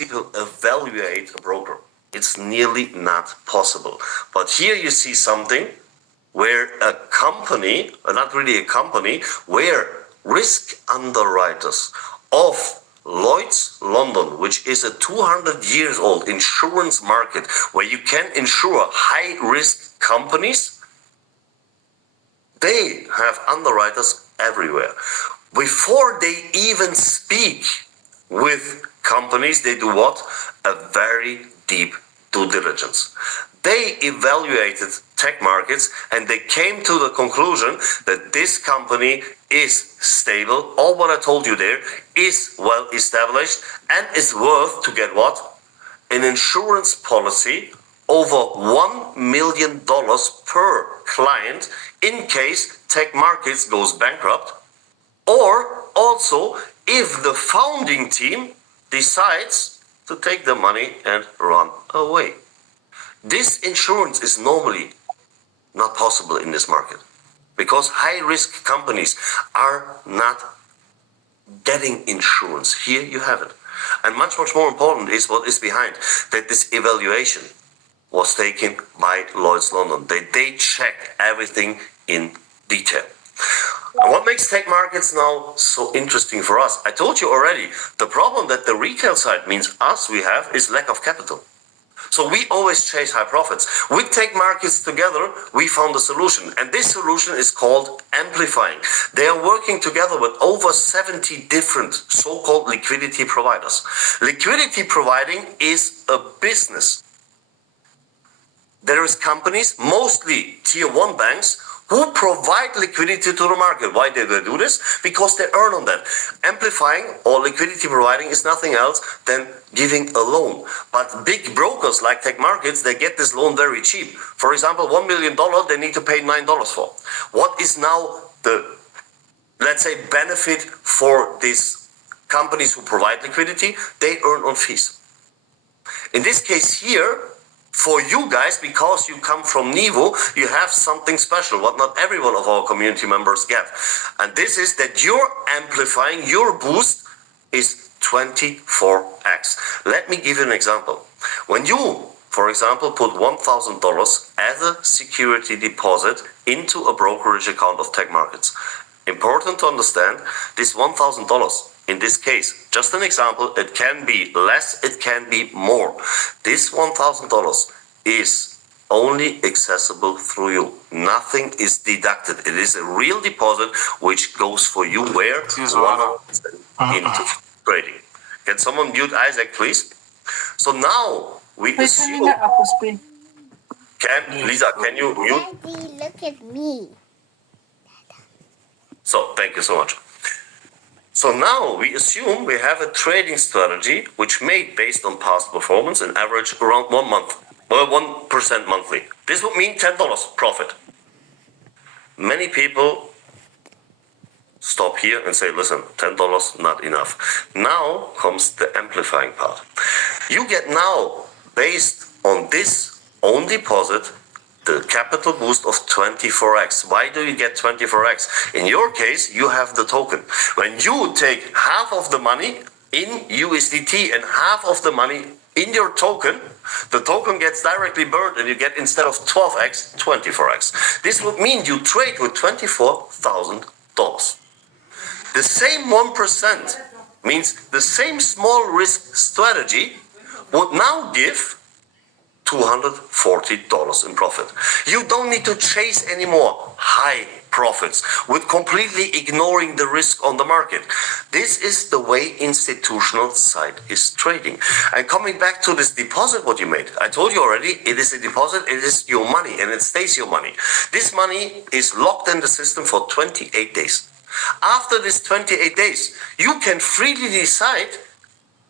people evaluate a broker. It's nearly not possible. But here you see something where a company, not really a company, where risk underwriters of Lloyd's London, which is a 200 years old insurance market where you can insure high risk companies, they have underwriters everywhere. Before they even speak with companies, they do what? A very deep due diligence. They evaluated tech markets and they came to the conclusion that this company is stable. All what I told you there is well established and is worth to get what? An insurance policy over $1 million per client in case tech markets goes bankrupt, or also if the founding team decides to take the money and run away. This insurance is normally not possible in this market because high-risk companies are not getting insurance. Here you have it. And much more important is what is behind, that this evaluation was taken by Lloyd's London. They check everything in detail. And what makes tech markets now so interesting for us? I told you already, the problem that the retail side means us we have is lack of capital. So we always chase high profits. With tech markets together, we found a solution. And this solution is called amplifying. They are working together with over 70 different so-called liquidity providers. Liquidity providing is a business. There is companies, mostly tier 1 banks, who provide liquidity to the market. Why do they do this? Because they earn on that. Amplifying or liquidity providing is nothing else than giving a loan. But big brokers like tech markets, they get this loan very cheap. For example, $1 million, they need to pay $9 for. What is now the, let's say, benefit for these companies who provide liquidity? They earn on fees. In this case here, for you guys, because you come from Nivo, you have something special, what not every one of our community members get. And this is that your amplifying, your boost is 24x. Let me give you an example. When you, for example, put $1,000 as a security deposit into a brokerage account of tech markets, important to understand, this $1,000, in this case, just an example, it can be less, it can be more. This $1,000 is only accessible through you. Nothing is deducted. It is a real deposit which goes for you where? 100% into trading. Can someone mute Isaac, please? So now we assume... Lisa, can you mute? Daddy, look at me. So, thank you so much. So now we assume we have a trading strategy which made based on past performance an average around 1% monthly. This would mean $10 profit. Many people stop here and say, listen, $10 not enough. Now comes the amplifying part. You get now, based on this own deposit, the capital boost of 24x. Why do you get 24x? In your case, you have the token. When you take half of the money in USDT and half of the money in your token, the token gets directly burned and you get, instead of 12x, 24x. This would mean you trade with $24,000. The same 1% means the same small risk strategy would now give $240 in profit. You don't need to chase any more high profits with completely ignoring the risk on the market. This is the way institutional side is trading. And coming back to this deposit what you made, I told you already, it is a deposit, it is your money and it stays your money. This money is locked in the system for 28 days. After this 28 days, you can freely decide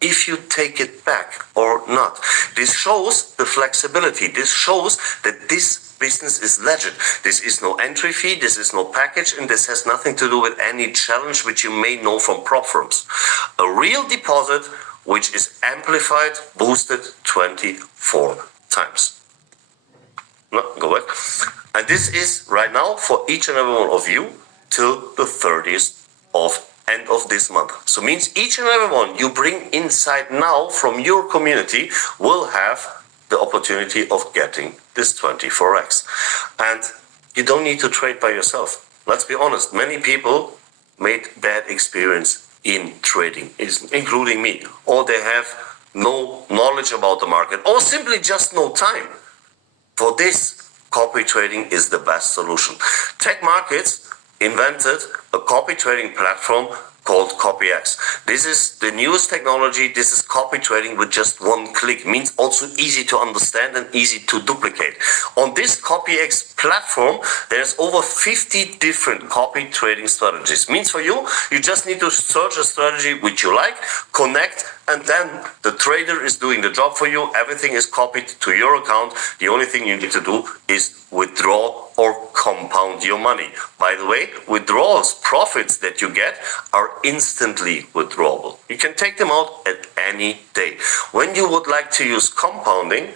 if you take it back or not. This shows the flexibility. This shows that this business is legit. This is no entry fee, this is no package, and this has nothing to do with any challenge which you may know from prop firms. A real deposit which is amplified, boosted 24 times. No, go back. And this is right now for each and every one of you till the 30th of end of this month. So means each and every one you bring inside now from your community will have the opportunity of getting this 24x. And you don't need to trade by yourself. Let's be honest, many people made bad experience in trading, including me, or they have no knowledge about the market, or simply just no time. For this, copy trading is the best solution. Tech Markets invented a copy trading platform called CopyX. This is the newest technology. This is copy trading with just one click. Means also easy to understand and easy to duplicate. On this CopyX platform, there's over 50 different copy trading strategies. Means for you, you just need to search a strategy which you like, connect, and then the trader is doing the job for you. Everything is copied to your account. The only thing you need to do is withdraw or compound your money. By the way, withdrawals, profits that you get are instantly withdrawable. You can take them out at any day. When you would like to use compounding,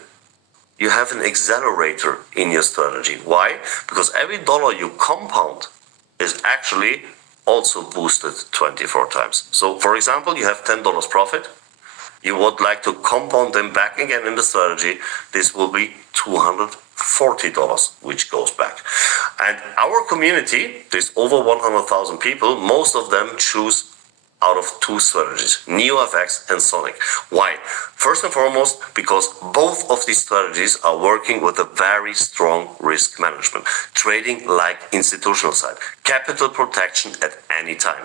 you have an accelerator in your strategy. Why? Because every dollar you compound is actually also boosted 24 times. So for example, you have $10 profit. You would like to compound them back again in the strategy. This will be $240, which goes back. And our community, there's over 100,000 people. Most of them choose out of two strategies, NeoFX and Sonic. Why? First and foremost, because both of these strategies are working with a very strong risk management, trading like institutional side, capital protection at any time.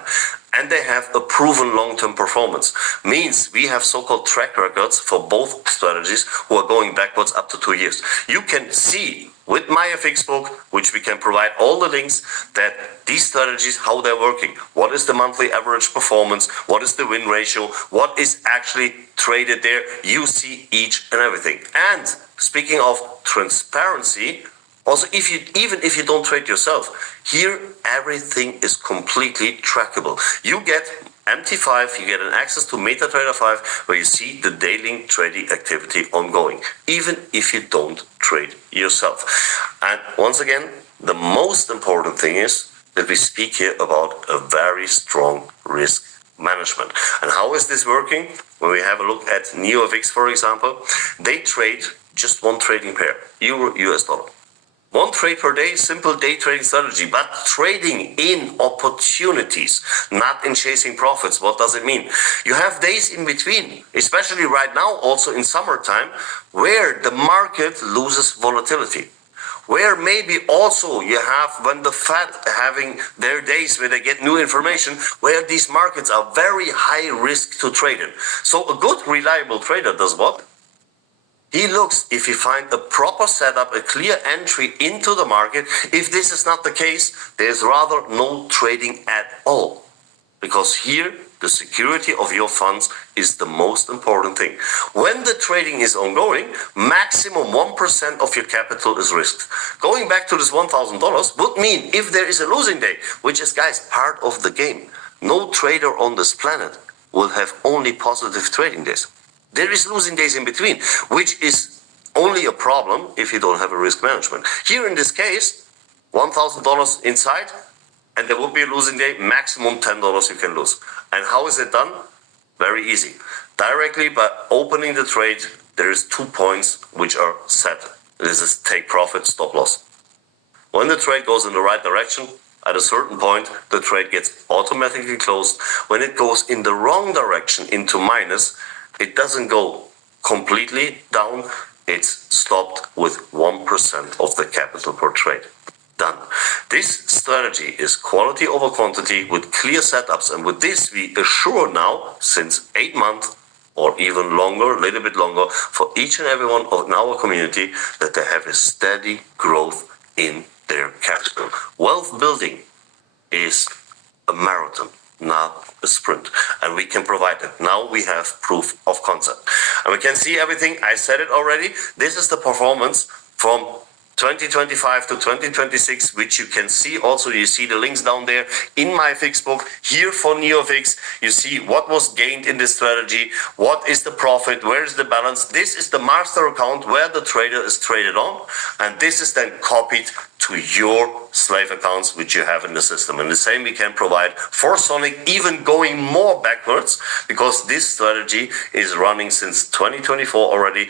And they have a proven long-term performance. Means we have so-called track records for both strategies who are going backwards up to 2 years. You can see with my FX book, which we can provide all the links, that these strategies, how they're working. What is the monthly average performance? What is the win ratio? What is actually traded there? You see each and everything. And speaking of transparency, also, even if you don't trade yourself, here everything is completely trackable. You get MT5, you get an access to MetaTrader 5, where you see the daily trading activity ongoing, even if you don't trade yourself. And once again, the most important thing is that we speak here about a very strong risk management. And how is this working? When we have a look at NeoFX, for example, they trade just one trading pair, Euro, US dollar. One trade per day, simple day trading strategy, but trading in opportunities, not in chasing profits. What does it mean? You have days in between, especially right now, also in summertime, where the market loses volatility. Where maybe also you have, when the Fed having their days where they get new information, where these markets are very high risk to trade in. So a good, reliable trader does what? He looks if he finds a proper setup, a clear entry into the market. If this is not the case, there's rather no trading at all. Because here, the security of your funds is the most important thing. When the trading is ongoing, maximum 1% of your capital is risked. Going back to this $1,000 would mean if there is a losing day, which is, guys, part of the game, no trader on this planet will have only positive trading days. There is losing days in between, which is only a problem if you don't have a risk management. Here in this case, $1,000 inside, and there will be a losing day, maximum $10 you can lose. And how is it done? Very easy. Directly by opening the trade, there is 2 points which are set. This is take profit, stop loss. When the trade goes in the right direction, at a certain point, the trade gets automatically closed. When it goes in the wrong direction, into minus, it doesn't go completely down. It's stopped with 1% of the capital per trade. Done. This strategy is quality over quantity with clear setups. And with this, we assure now, since 8 months or even longer, a little bit longer, for each and every one in our community, that they have a steady growth in their capital. Wealth building is a marathon, not a sprint, and we can provide it. Now we have proof of concept, and we can see everything. I said it already. This is the performance from 2025 to 2026, which you can see also. You see the links down there in my fix book. Here for NeoFix, you see what was gained in this strategy, what is the profit, where is the balance. This is the master account where the trader is traded on, and this is then copied to your slave accounts which you have in the system. And the same we can provide for Sonic, even going more backwards, because this strategy is running since 2024 already.